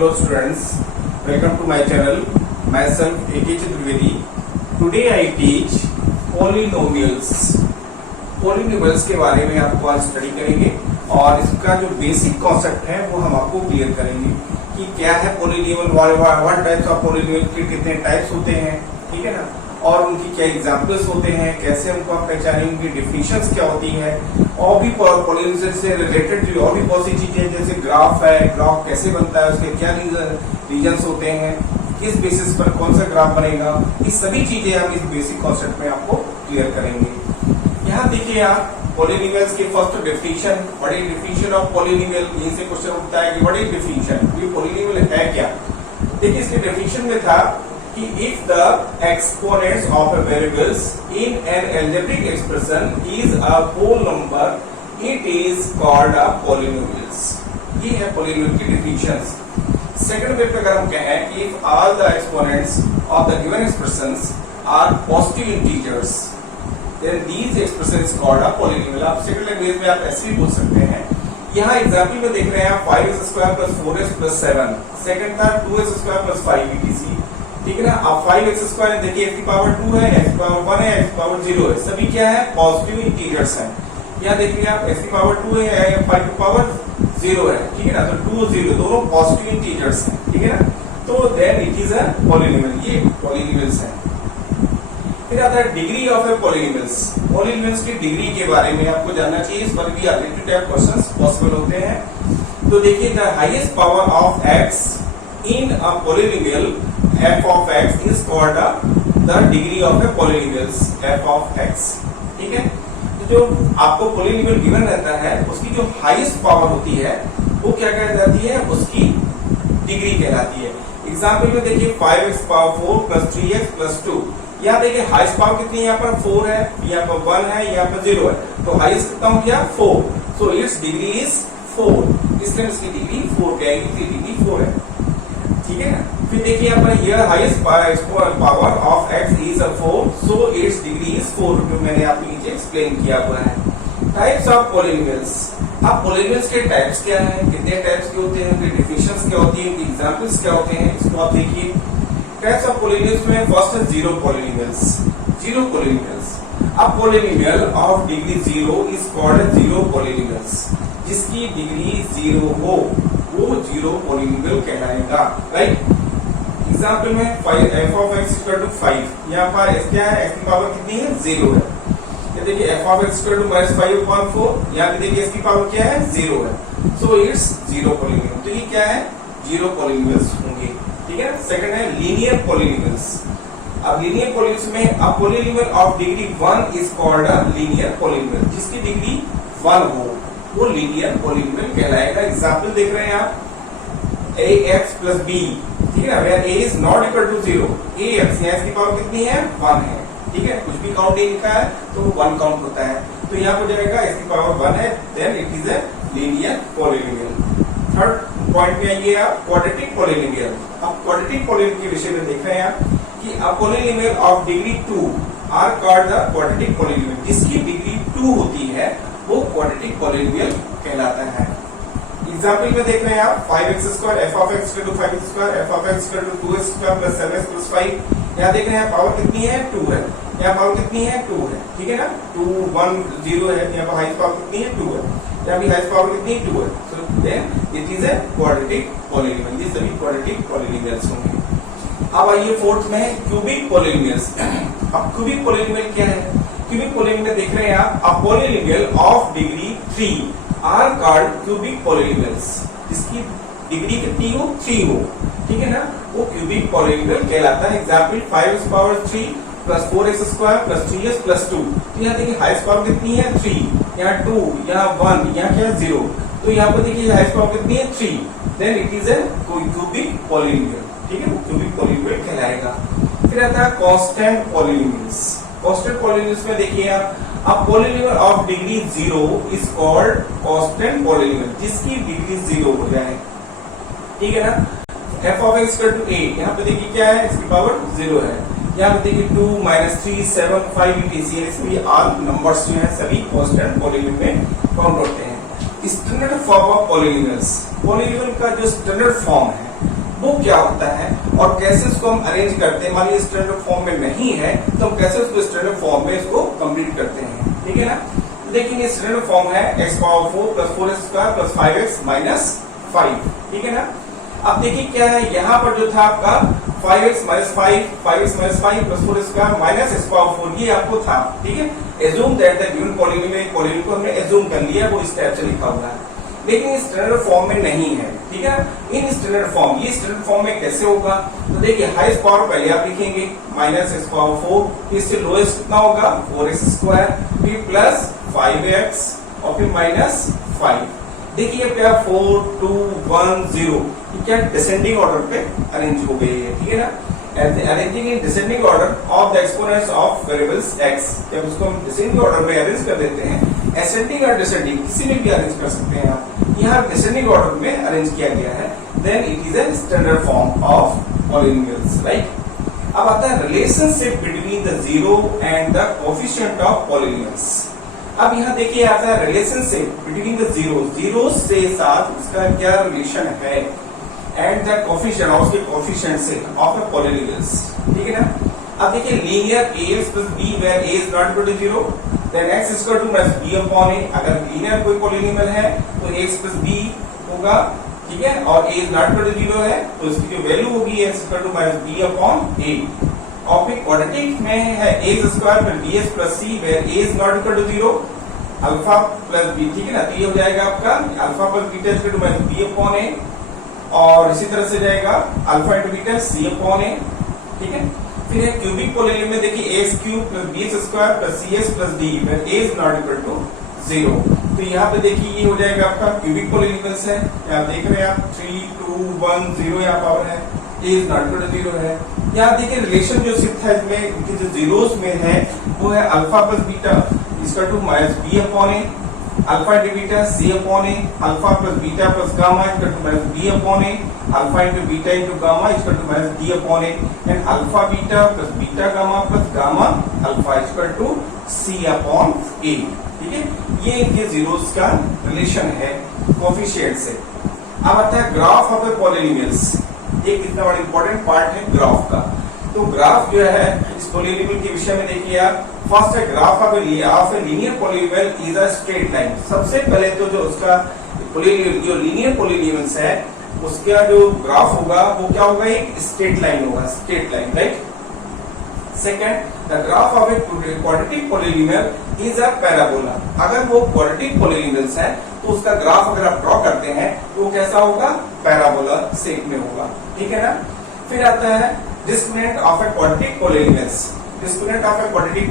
Hello students, welcome to my channel. Myself A.K. Chaturvedi. Today I teach polynomials. Polynomials के बारे में आपको आज स्टडी करेंगे और इसका जो बेसिक कॉन्सेप्ट है वो हम आपको क्लियर करेंगे कि क्या है polynomial, what types of polynomial के कितने टाइप्स होते हैं, ठीक है ना, और उनकी क्या एग्जांपल्स होते हैं, कैसे उनको आप पहचानें, उनकी डिफिनेशंस क्या होती है, और भी पोलिनोमियल से रिलेटेड जो और भी बहुत सी चीजें जैसे ग्राफ है, ग्राफ कैसे बनता है, उसके क्या रीजन्स होते हैं, किस बेसिस पर कौन सा ग्राफ बनेगा, ये सभी चीजें हम इस बेसिक कॉन्सेप्ट में आपको क्लियर करेंगे। यहाँ देखिए आप पोलिनोमियल्स की first definition, what is definition of polynomial, यहीं से क्वेश्चन उठता है कि व्हाट इज डेफिनेशन, ये पोलिनोमियल है क्या। देखिए इसके डेफिनेशन में था कि if the exponents of a variables in an algebraic expression is a whole number, it is called a polynomials। ये है polynomial की definitions। सेकंड वे पे अगर हम कहें कि if all the exponents of the given expressions are positive integers, then these expressions called a polynomial। आप second language में आप ऐसे भी बोल सकते हैं। यहाँ एग्जाम्पल में देख रहे हैं आप 5x² + 4x + 7, सेकंड था 2x² + 5 etc, ठीक है ना। अब 5x² देखिए x की पावर 2 है, x की पावर 1 है, x की पावर 0 है, सभी क्या है, पॉजिटिव इंटीजर्स हैं। यहाँ देखिए आप x की पावर 2 है, 5 की पावर 0 है, ठीक है ना, तो 2 0 दोनों पॉजिटिव इंटीजर्स हैं, ठीक है ना, तो then it is a polynomial, ये पॉलिनोमियल्स हैं। फिर आता है degree of a polynomials. Polynomials की डिग्री के बारे में आपको जानना चाहिए, इस पर भी एबिलिटी टाइप क्वेश्चंस पॉसिबल होते हैं। तो देखिए the highest power of x in a polynomial f of x is called the degree of a polynomials f of x, ठीक है। तो जो आपको पोलिनोमियल गिवन रहता है उसकी जो हाईएस्ट पावर होती है वो क्या कहलाती है, उसकी डिग्री कहलाती है। एग्जांपल में देखिए 5x पावर 4 + 3x + 2, यहाँ देखिए हाईएस्ट पावर कितनी है, यहाँ पर 4 है, यहाँ पर 1 है, यहाँ पर 0 है, तो हाईएस्ट कितना हो गया 4, सो इट्स डिग्री इज 4, इसलिए इसकी डिग्री 4 क्या है, इसकी डिग्री 4 है, ठीक है ना। फिर देखिए यहाँ पर यह highest power of x is 4, so it's degree is 4, जो मैंने आपको नीचे एक्सप्लेन किया हुआ है। Types of polynomials. अब पोलिनोमियल्स के टाइप्स क्या हैं, कितने टाइप्स के होते हैं, उनकी डेफिनेशंस क्या होती है, उनकी एग्जांपल्स क्या होते हैं, इसको आप देखिए। टाइप्स ऑफ पोलिनोमियल्स में फर्स्ट है जीरो पोलिनोमियल्स। जीरो पोलिनोमियल्स, अब polynomial of degree 0 is called zero polynomials. जिसकी डिग्री 0 हो वो जीरो पोलिनोमियल कहलाएगा, राइट। एग्जांपल में f of x = 5, यहाँ पर s क्या है, x की पावर कितनी है, 0 है। ये देखिए f of x = -5/4, यहाँ पे देखिए s की पावर क्या है, 0 है, सो इट्स जीरो पोलिनोमियल। तो ये क्या है, जीरो पोलिनोमियल्स होंगे, ठीक है। सेकंड है लीनियर पोलिनोमियल्स। अब लीनियर पोलिनोमियल्स में अब polynomial of degree 1 is called a linear polynomial. जिसकी डिग्री 1 हो वो लीनियर पोलिनोमियल कहलाएगा। एग्जांपल देख रहे हैं आप ax + b, ठीक है ना, where a is not equal to 0, ax यहाँ की पावर कितनी है, 1 है, ठीक है, कुछ भी काउंट नहीं लिखा है तो 1 काउंट होता है, तो यहाँ हो जाएगा x की पावर 1 है, then it is a linear polynomial. Third point में आइए आप क्वाड्रेटिक पोलिनोमियल। अब क्वाड्रेटिक पोलिनोमियल के विषय में देख रहे हैं आप कि a polynomial of degree 2 are called the quadratic polynomial. जिसकी डिग्री 2 होती है वो क्वाड्रेटिक पोलिनोमियल कहलाता है। एग्जांपल में देख रहे हैं आप 5x² f of x = 5x², f of x = 2x² + 7x + 5, यहाँ देख रहे हैं पावर कितनी है, 2 है, यहाँ पावर कितनी है, 2 है, ठीक है ना, 2 1 0 है, यहाँ पर हाईएस्ट पावर कितनी है, 2 है, यहाँ भी हाईएस्ट पावर कितनी है, 2 है, so then it is a quadratic polynomial. ये सभी क्वाड्रेटिक पोलिनोमियल्स होंगे। अब आइए फोर्थ में क्यूबिक पोलिनोमियल्स। अब क्यूबिक पोलिनोमियल क्या है, क्यूबिक पोलिनोमियल देख रहे हैं आप a polynomial of degree 3 are called cubic polynomials. जिसकी डिग्री कितनी हो, 3 हो, ठीक है ना, वो क्यूबिक पोलिनोमियल कहलाता है। Example 5x power 3 + 4x² + 3x + 2, तो यहाँ देखिए हाईएस्ट पावर कितनी है, 3, यहाँ 2, यहाँ 1, यहाँ क्या है, 0, तो यहाँ पर देखिए हाईएस्ट पावर कितनी है, 3, then it is a cubic polynomial, ठीक है, वो क्यूबिक पोलिनोमियल कहलाएगा। फिर आता है कांस्टेंट पोलिनोमियल्स। कांस्टेंट पोलिनोमियल्स में देखिए आप a polynomial of degree 0 is called constant polynomial। जिसकी डिग्री 0 हो जाए, ठीक है ना। f of x = 8, यहाँ पे देखिए क्या है, इसकी पावर 0 है, यहाँ पे देखिए 2 -3 7 5 etc, इसमें ऑल नंबर्स जो हैं सभी कांस्टेंट पोलिनोमियल में काउंट होते हैं। Standard form of polynomials. Polynomial का जो स्टैंडर्ड फॉर्म है वो क्या होता है और कैसे उसको हम अरेंज करते हैं। मान लीजिए स्टैंडर्ड फॉर्म में नहीं है तो हम कैसे उसको स्टैंडर्ड फॉर्म में इसको कंप्लीट करते हैं, ठीक है ना। देखिए स्टैंडर्ड फॉर्म है x power 4 plus 4x square plus 5x minus 5, ठीक है ना। अब देखिए क्या है, यहाँ पर जो था आपका 5x minus 5 plus 4 square minus x power 4, ये आपको था, ठीक है। Assume that the given polynomial को हमने एज्यूम कर लिया, वो इस टाइप से लिखा हुआ है, लेकिन स्टैंडर्ड फॉर्म में नहीं है, ठीक है। इन स्टैंडर्ड फॉर्म, ये स्टैंडर्ड फॉर्म में कैसे होगा, तो देखिए हाईएस्ट पावर पहले आप लिखेंगे माइनस x पावर 4, इससे लोएस्ट कितना होगा 4x स्क्वायर, फिर प्लस 5x और फिर माइनस 5। देखिए क्या 4 2 1 0, ये क्या डिसेंडिंग ऑर्डर पे अरेंज हो गई है, ठीक है ना। Arranging in descending order of the exponents of variables x, जब उसको हम डिसेंडिंग ऑर्डर में अरेंज कर देते हैं, असेंडिंग और डिसेंडिंग किसी में भी अरेंज कर सकते हैं आप, यहाँ डिसेंडिंग ऑर्डर में अरेंज किया गया है, then it is a standard form of polynomials, right. अब आता है relationship between the zero and the coefficient of polynomials. अब यहाँ देखिए आता है रिलेशनशिप बिटवीन द जीरो से साथ उसका क्या रिलेशन है एंड द कोएफिशिएंट और उसके कोएफिशिएंट से ऑफ अ पॉलिनोमियल्स, ठीक है ना। अब देखिए linear ax plus b where a is not equal to 0, then x is equal to minus b upon a। अगर लीनियर कोई पॉलिनोमियल है तो x plus b होगा, ठीक है, और a is not equal to 0 है तो इसकी जो वैल्यू होगी x is equal to minus b upon a। और फिर क्वाड्रेटिक में है a square plus bs plus c where a is not equal to 0, alpha plus b, ठीक है ना। तो ये हो जाएगा आपका alpha plus beta is equal to minus b upon a, और इसी तरह से जाएगा alpha into beta c upon a, ठीक है। फिर एक क्यूबिक पॉलिनोमियल में देखिए ax cube plus bx square plus cs plus d where a is not equal to 0। तो यहाँ पे देखिए ये हो जाएगा आपका क्यूबिक पॉलिनोमियल्स है, यहाँ देख रहे हैं आप 3 2 1 0 यहाँ पावर है, a is not equal to 0 है। यहाँ देखिए रिलेशन जो सिर्फ था इसमें इनके जो जीरोस में है वो है अल्फा प्लस बीटा इसका to minus b upon a, alpha into beta c upon a, alpha plus beta plus gamma इसका to minus b upon a, alpha into beta into gamma इसका to minus d upon a, and alpha beta plus beta gamma plus gamma alpha इसका to c upon a, ठीक है। ये इनके zeros का relation है coefficient से। अब आता है ग्राफ ऑफ ए पॉलिनोमियल्स, ये कितना बड़ा इंपॉर्टेंट पार्ट है ग्राफ का। तो ग्राफ जो है इस पॉलिनोमियल के विषय में देखिए आप, फर्स्ट है graph of a linear polynomial is a straight line. सबसे पहले तो जो उसका जो लीनियर पॉलिनोमियल्स है उसका जो ग्राफ होगा वो क्या होगा, एक स्ट्रेट लाइन होगा, straight line, right. Second, the graph of a quadratic polynomial is a parabola. अगर वो क्वाड्रेटिक पॉलिनोमियल्स है तो उसका ग्राफ अगर आप ड्रॉ करते हैं तो वो कैसा होगा, पैराबोला शेप में होगा, ठीक है ना। फिर आता है discriminant of a quadratic polynomials. Discriminant of a quadratic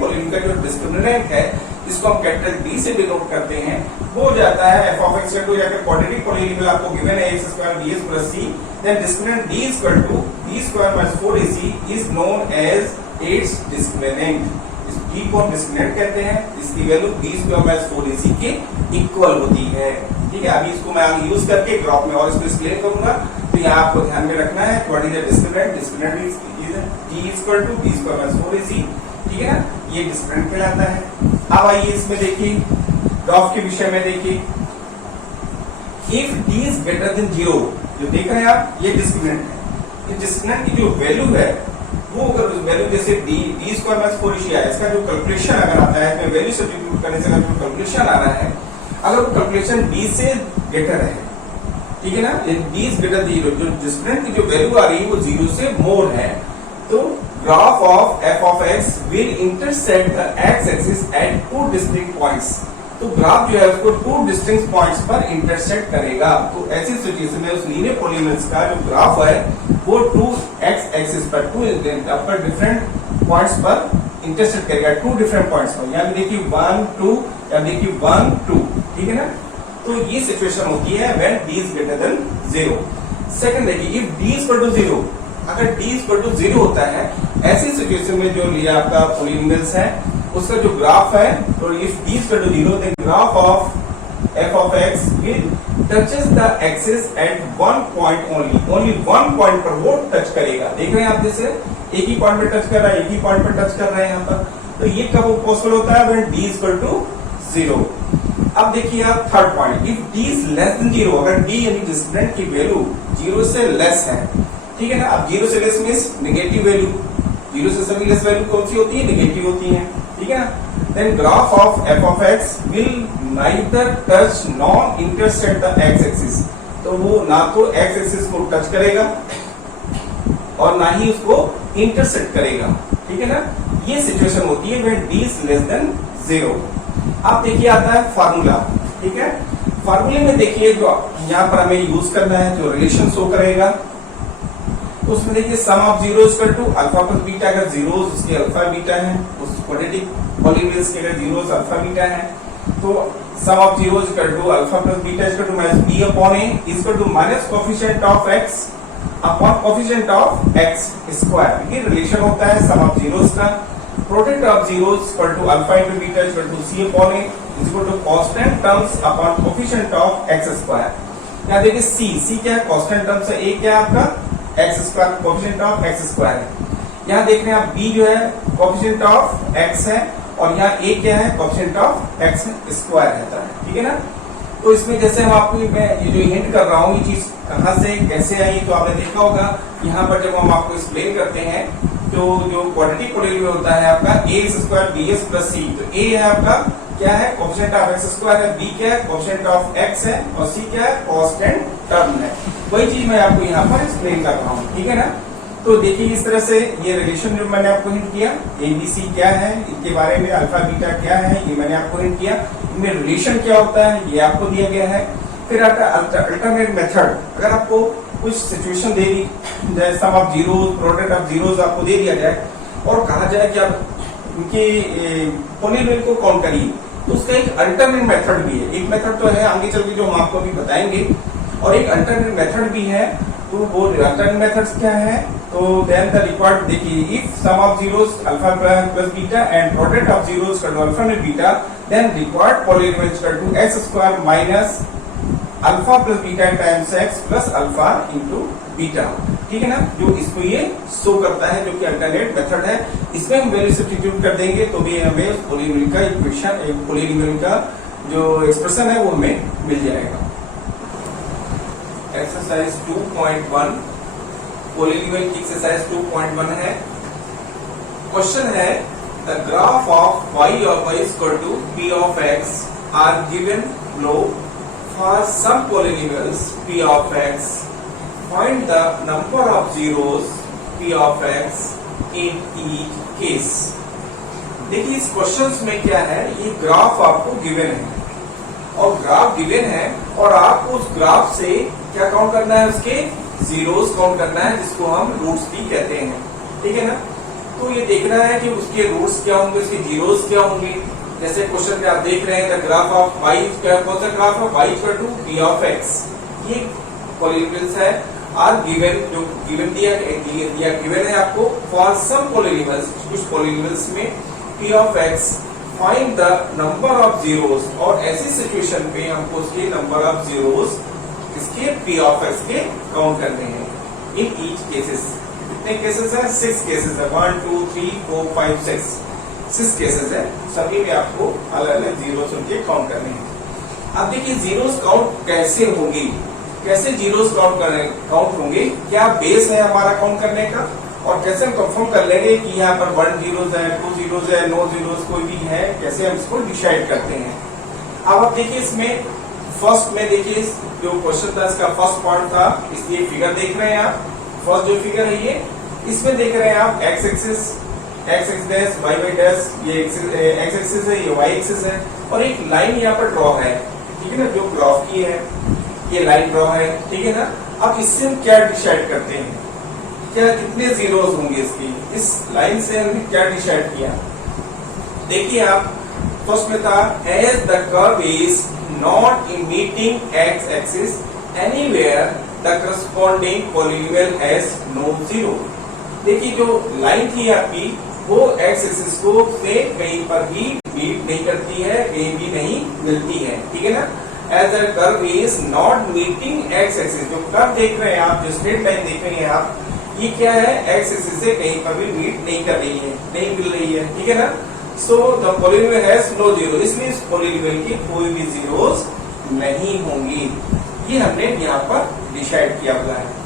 polynomial का जो डिस्क्रिमिनेंट है इसको हम कैपिटल D से डिनोट करते हैं, वो जाता है f of x टू, या फिर क्वाड्रेटिक पॉलिनोमियल आपको गिवन है x square bs plus c, then discriminant d equal to b square minus 4ac is known as its discriminant. इस d को हम डिस्क्रिमिनेंट कहते हैं, इसकी value b square minus 4ac के इक्वल होती है, ठीक है। अभी इसको मैं आगे यूज करके ग्राफ में और इसको एक्सप्लेन करूंगा। तो यहाँ आपको ध्यान में रखना है what is the discriminant, discriminant is d equal to b square minus 4ac, ठीक है ना, ये डिस्क्रिमिनेंट कहलाता है। अब आइए इसमें देखिए ग्राफ के विषय में देखिए, if d is greater than 0, जो देख रहे हैं आप ये डिस्क्रिमिनेंट है। ये डिस्क्रिमिनेंट की जो वैल्यू है वो अगर वैल्यू जैसे d स्क्वायर माइनस 4ac है, इसका जो कैलकुलेशन अगर आता है इसमें वैल्यू सब्स्टिट्यूट करने से अगर जो कैलकुलेशन आ रहा है, अगर वो कैलकुलेशन d से ग्रेटर है, ठीक है ना, d इज ग्रेटर देन 0, जो डिस्क्रिमिनेंट की जो वैल्यू आ रही है वो 0 से मोर है, तो graph of f of x will intersect the x axis at two distinct points। तो ग्राफ जो है उसको टू डिस्टिंक्ट पॉइंट्स पर इंटरसेक्ट करेगा। तो ऐसी सिचुएशन में उस लीनियर पॉलिनोमियल्स का जो ग्राफ है वो टू x एक्सिस पर पर डिफरेंट पॉइंट्स पर इंटरसेक्ट करेगा, टू डिफरेंट पॉइंट्स पर। यहाँ भी देखिए 1 2, यहाँ देखिए 1 2, ठीक है ना। तो ये सिचुएशन होती है when d is greater than 0। Second देखिए if d is equal to 0, अगर d इक्वल टू 0 होता है, ऐसी सिचुएशन में जो लिया आपका पॉलिनोमियल्स है उसका जो ग्राफ है, तो if d equal to 0 then graph of f of x will touches the axis at one point only one point पर वो टच करेगा। देख रहे हैं आप, जैसे एक ही पॉइंट पे टच कर रहा है, एक ही पॉइंट पे टच कर रहा है यहाँ पर। तो ये कब पॉसिबल होता है, when d इक्वल टू 0। अब देखिए आप third point, if D is less than zero, अगर डी यानी डिस्प्लेसमेंट की वैल्यू जीरो से लेस है, ठीक है ना। अब जीरो से less means negative value, zero से सभी लेस वैल्यू कौन सी होती है, नेगेटिव होती है, ठीक है ना। Then graph of f of x will neither touch nor intersect the x axis, तो वो ना तो एक्स एक्सिस को टच करेगा और ना ही उसको इंटरसेक्ट करेगा, ठीक है ना। ये सिचुएशन होती है when D is less than zero. अब देखिए आता है फार्मूला, ठीक है। फार्मूले में देखिए जो यहाँ पर हमें यूज करना है, जो रिलेशन शो करेगा, तो उसमें देखिए sum of zero equal to alpha plus beta, अगर जीरोस उसके अल्फा बीटा है, उस क्वाड्रेटिक पॉलीनोमियल्स के अगर जीरोस अल्फा बीटा है, तो sum of zero equal to alpha plus beta equal to minus b upon a equal to minus coefficient of x upon coefficient of x square. ये relation होता है sum of zeros का। Product of zeros equal to alpha into beta equal to c upon a equal to constant terms upon coefficient of x square. यहां देखिए सी क्या है, constant terms है, ए क्या है आपका x square, coefficient of x square है। यहां देख रहे हैं आप बी जो है कोएफिशिएंट ऑफ एक्स है और यहाँ ए क्या है, कोएफिशिएंट ऑफ एक्स स्क्वायर रहता है, ठीक है ना। तो इसमें जैसे हम आपको मैं ये जो हिंट कर रहा हूँ, ये चीज कहाँ से कैसे आई, तो आपने देखा होगा यहाँ पर जब हम आपको एक्सप्लेन करते हैं, तो जो क्वाड्रेटिक पॉलीनोमियल होता है आपका ए स्क्वायर बी एस प्लस सी, तो ए है आपका क्या है, कोएफिशिएंट ऑफ एक्स स्क्वायर है, बी क्या है, कोएफिशिएंट ऑफ एक्स है, और सी क्या है, कांस्टेंट टर्म है। वही चीज मैं आपको यहाँ पर एक्सप्लेन कर रहा हूँ, ठीक है ना। तो देखिए इस तरह से ये रिलेशन जो मैंने आपको हिंट किया, ए बी सी क्या है, इनके बारे में अल्फा बीटा क्या है, ये मैंने आपको हिंट किया, इनमें रिलेशन क्या होता है ये आपको दिया गया है। फिर आता है अल्टरनेट मेथड, अगर आपको कुछ सिचुएशन दे दी जैसे sum of zeros, product of zeros आपको दे दिया जाए और कहा जाए कि आप इनके पॉलीनोमियल को काउंट करिए, तो उसका एक अल्टरनेट मेथड भी है। एक मेथड तो है आगे चल के जो हम आपको अभी बताएंगे, और एक अल्टरनेट मेथड भी है। तो वो अल्टरनेट मेथड्स क्या है, तो देन द रिक्वायर्ड देखिए, if sum of zeros alpha plus beta and product of zeros equal to alpha में beta, then required polynomial equal to x square minus alpha plus beta times x plus alpha into beta, ठीक है ना। जो इसको ये show करता है, जो कि अल्टरनेट मेथड है, इसमें हम वैल्यू सब्स्टिट्यूट कर देंगे तो भी हमें उस पॉलीनोमियल का इक्वेशन, एक पॉलीनोमियल का जो एक्सप्रेशन है वो हमें मिल जाएगा। एक्सरसाइज 2.1 पॉलीनोमियल की एक्सरसाइज 2.1 है। क्वेश्चन है द ग्राफ ऑफ y और y equal to p of x are given below for some polynomials p of x, find the number of zeros p of x in each case. देखिए इस question में क्या है, ये graph आपको given है और ग्राफ गिवन है और आपको उस ग्राफ से क्या काउंट करना है, उसके जीरोस काउंट करना है, जिसको हम रूट्स भी कहते हैं, ठीक है ना। तो ये देखना है कि उसके रूट्स क्या होंगे, उसके जीरोस क्या होंगे। जैसे क्वेश्चन में आप देख रहे हैं द ग्राफ ऑफ y, क्या कौन सा ग्राफ है, y equal to p of x, ये पॉलीनोमियल्स है आर गिवन, जो गिवन दिया गिवन है आपको फॉर सम पॉलीनोमियल्स, कुछ पॉलीनोमियल्स में p of x, find the number of zeros, और ऐसी सिचुएशन पे हमको उसके नंबर ऑफ जीरोस इसके p ऑफ x के काउंट करने हैं इन ईच केसेस। कितने केसेस है, 6 केसेस है, 1 2 3 4 5 6 केसेस है। सभी में आपको अलग अलग जीरोस उनके काउंट करने हैं। अब देखिए जीरोस काउंट कैसे होंगे, कैसे जीरोस काउंट होंगे, क्या बेस है हमारा काउंट करने का, और कैसे हम कंफर्म कर लेंगे कि यहाँ पर 1 जीरोस है, 2 जीरोस है, नो जीरोस कोई भी है, कैसे हम इसको डिसाइड करते हैं। अब आप देखिए इसमें फर्स्ट में देखिए जो क्वेश्चन था इसका फर्स्ट पार्ट था, इसलिए फिगर देख रहे हैं आप, फर्स्ट जो फिगर है ये, इसमें देख रहे हैं आप x axis dash y y dash, ये एक्स एक्सिस है, ये वाई एक्सिस है, और एक लाइन यहाँ पर ड्रॉ है, ठीक है ना, जो ग्राफ की है ये लाइन ड्रॉ है, ठीक है ना। अब इससे हम क्या डिसाइड करते हैं, क्या कितने जीरोस होंगे इसकी, इस लाइन से हमने क्या डिसाइड किया। देखिए आप फर्स्ट में था as the curve is not meeting x axis anywhere the corresponding polynomial has no zero. देखिए जो लाइन थी आपकी वो एक्स एक्सिस को से कहीं पर भी मीट नहीं करती है, कहीं भी नहीं मिलती है, ठीक है ना। As the curve is not meeting x axis, जो कर्व देख रहे हैं आप, जो स्ट्रेट लाइन देख रहे हैं आप, ये क्या है, एक्स एक्सिस से कहीं पर भी मीट नहीं कर रही है, नहीं मिल रही है, ठीक है ना। So the polynomial has no zero, इसलिए इस पॉलिनोमियल की कोई भी जीरोस नहीं होंगी। ये हमने यहाँ पर डिसाइड किया हुआ है।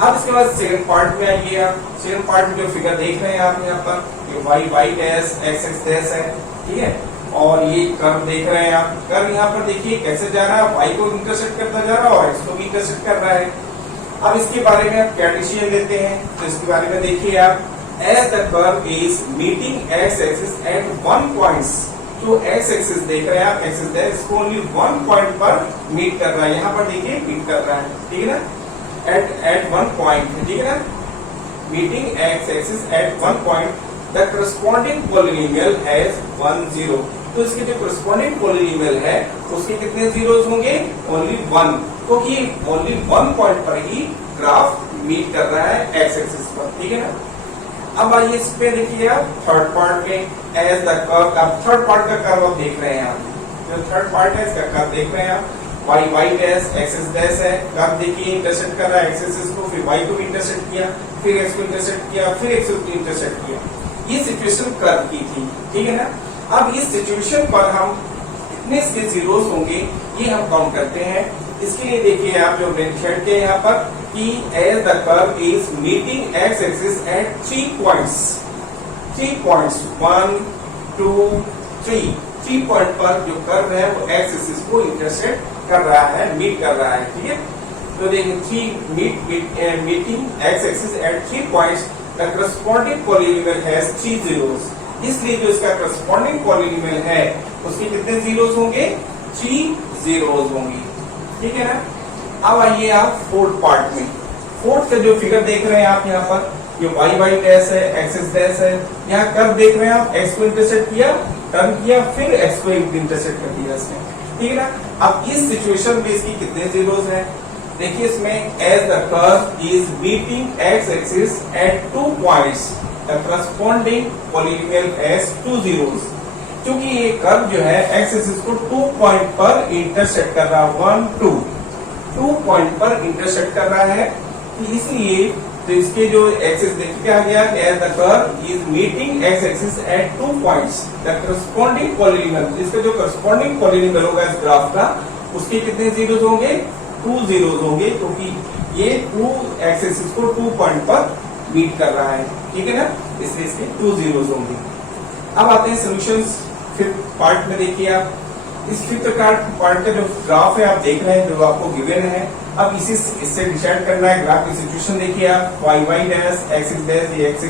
अब इसके बाद सेकंड पार्ट में आइए आप। सेकंड पार्ट में जो फिगर देख रहे हैं आप यहाँ पर, ये y dash x x dash है, ठीक है, और ये कर्व देख रहे हैं आप। कर्व यहाँ पर देखिए कैसे जा रहा है, y को इंटरसेक्ट करता जा रहा है और x को भी इंटरसेक्ट कर रहा है। अब इसके बारे में आप क्या डिसीजन लेते हैं, तो इसके बारे में देखिए आप। As the curve is meeting x axis at one points, जो x एक्सिस देख रहे हैं आप, एक्सिस है, इसको ओनली वन पॉइंट पर मीट कर रहा है। यहाँ पर देखिए मीट कर रहा है, ठीक है ना, एट वन पॉइंट, ठीक है ना, meeting x axis at one point, the corresponding polynomial has 1 0। तो इसके जो करस्पॉन्डिंग पॉलिनोमियल है उसके कितने जीरोस होंगे, ओनली 1, क्योंकि ओनली 1 पॉइंट पर ही ग्राफ मीट कर रहा है x एक्सिस पर, ठीक है ना। अब आइए इस पे देखिए आप थर्ड पार्ट में, एज द कर्व, अब थर्ड पार्ट का कर्व आप देख रहे हैं आप, जो थर्ड पार्ट है इसका कर्व देख रहे हैं आप। y डैश एक्सिस डैश है, कर्व देखिए इंटरसेक्ट कर रहा है एक्स एक्सिस को, फिर y को भी इंटरसेक्ट किया, फिर x को इंटरसेक्ट किया, फिर x को इंटरसेक्ट किया। ये सिचुएशन कर्व की थी, ठीक है ना। अब इस सिचुएशन पर हम कितने इसके जीरोस होंगे ये हम काउंट करते हैं। इसके लिए देखिए आप जो डिसाइड किया यहाँ पर कि as the curve is meeting x axis at 3 points, 3 points 1 2 3, 3 point पर जो कर्व है वो x एक्सिस को इंटरसेक्ट कर रहा है, मीट कर रहा है, ठीक है। तो देखिए 3 meeting x axis at 3 points, the corresponding polynomial has 3 zeros. इसलिए जो इसका करस्पॉन्डिंग पॉलिनोमियल है उसके कितने जीरोस होंगे, 3 जीरोस होंगे, ठीक है ना। अब आइए आप फोर्थ पार्ट में। फोर्थ का जो फिगर देख रहे हैं आप यहाँ पर, ये y डैश है, एक्सिस डैश है, यहाँ कर्व देख रहे हैं आप, x को इंटरसेक्ट किया, टर्न किया, फिर x को इंटरसेक्ट कर दिया इसने, ठीक है ना। अब इस सिचुएशन में इसकी कितने जीरोस हैं, देखिए इसमें as the curve is meeting x axis at 2 points, the corresponding polynomial has 2 zeros. क्योंकि ये कर्व जो है x एक्सिस को 2 पॉइंट पर इंटरसेक्ट कर रहा है, 2 पॉइंट पर इंटरसेक्ट कर रहा है, तो इसलिए तो इसके जो एक्सिस देखिए क्या आ गया, as the curve is meeting x axis at 2 points, the corresponding polynomial, इसका जो करस्पॉन्डिंग पॉलिनोमियल होगा इस ग्राफ का, उसके कितने जीरोस होंगे, 2 जीरोस होंगे, क्योंकि ये 2 x एक्सिस को 2 पॉइंट पर मीट कर रहा है, ठीक है ना, इसलिए इसके 2 जीरोस होंगे। अब आते हैं सॉल्यूशंस फिफ्थ पार्ट में। देखिए आप इस फिफ्थ पार्ट का जो ग्राफ है आप देख रहे हैं, जो आपको गिवन है। अब इससे डिसाइड करना है ग्राफ की सिचुएशन। देखिए आप y डैश एक्सिस डैश, ये x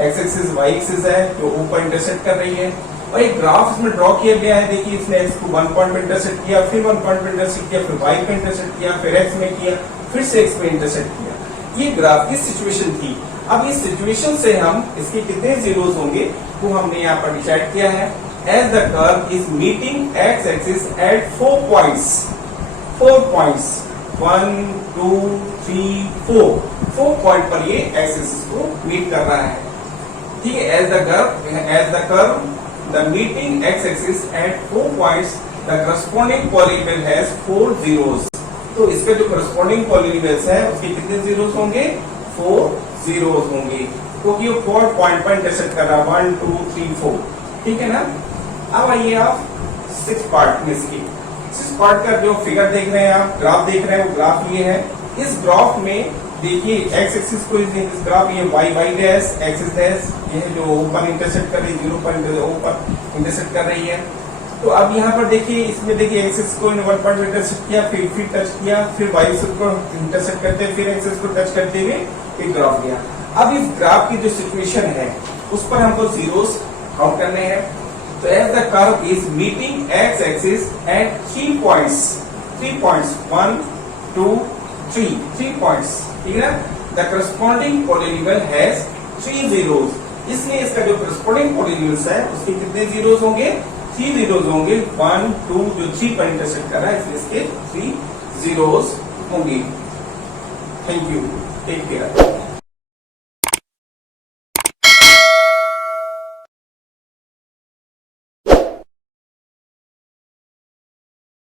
एक्सिस y एक्सिस है जो ऊपर इंटरसेक्ट कर रही है, और एक ग्राफ इसमें ड्रॉ किया गया है। देखिए इसने x को 1 पॉइंट पे इंटरसेक्ट किया, फिर 1 पॉइंट पे इंटरसेक्ट किया, फिर y पे इंटरसेक्ट किया, फिर x में किया, फिर से x पे इंटरसेक्ट किया। ये ग्राफ की सिचुएशन थी। अब इस सिचुएशन से हम इसके कितने जीरोस होंगे वो हमने यहाँ पर डिसाइड किया है। As the curve is meeting x axis at 4 points, 1 2 3 4 point पर ये x एक्सिस को मीट कर रहा है, ठीक है। As the curve the meeting x axis at 4 points, the corresponding polynomial has 4 zeros. तो इसका जो करस्पॉन्डिंग पॉलिनोमियल्स है उसके कितने जीरोस होंगे, 4 जीरोस होंगे, क्योंकि वो 4 पॉइंट पर इंटरसेक्ट कर रहा है, 1 2 3 4, ठीक है ना। अब आइए आप 6 पार्ट में, इसकी 6 पार्ट का जो फिगर देख रहे हैं आप, ग्राफ देख रहे हैं, वो ग्राफ ये है। इस ग्राफ में देखिए x एक्सिस को इस ग्राफ ये y डैश एक्सिस डैश, ये है जो ऊपर इंटरसेक्ट कर रही है, 0 पर ऊपर इंटरसेक्ट कर रही है। तो अब यहाँ पर देखिए, इसमें देखिए एक्सिस को 1 पॉइंट इंटरसेक्ट किया, फिर टच किया, फिर y को इंटरसेक्ट करते हुए, फिर एक्सिस को टच करते हुए एक ग्राफ लिया। अब इस ग्राफ की जो सिचुएशन है उस पर हमको जीरोस काउंट करने हैं। तो as the curve is meeting x axis at 3 points, 1 2 3 points, ठीक है ना। The corresponding polynomial has 3 zeros, इसलिए इसका जो करस्पॉन्डिंग पॉलिनोमियल है उसके कितने जीरोस होंगे, 3 जीरोस होंगे। 1 2 जो 3 पर इंटरसेक्ट कर रहा है, इसलिए इसके 3 जीरोस होंगे। Thank you, take care.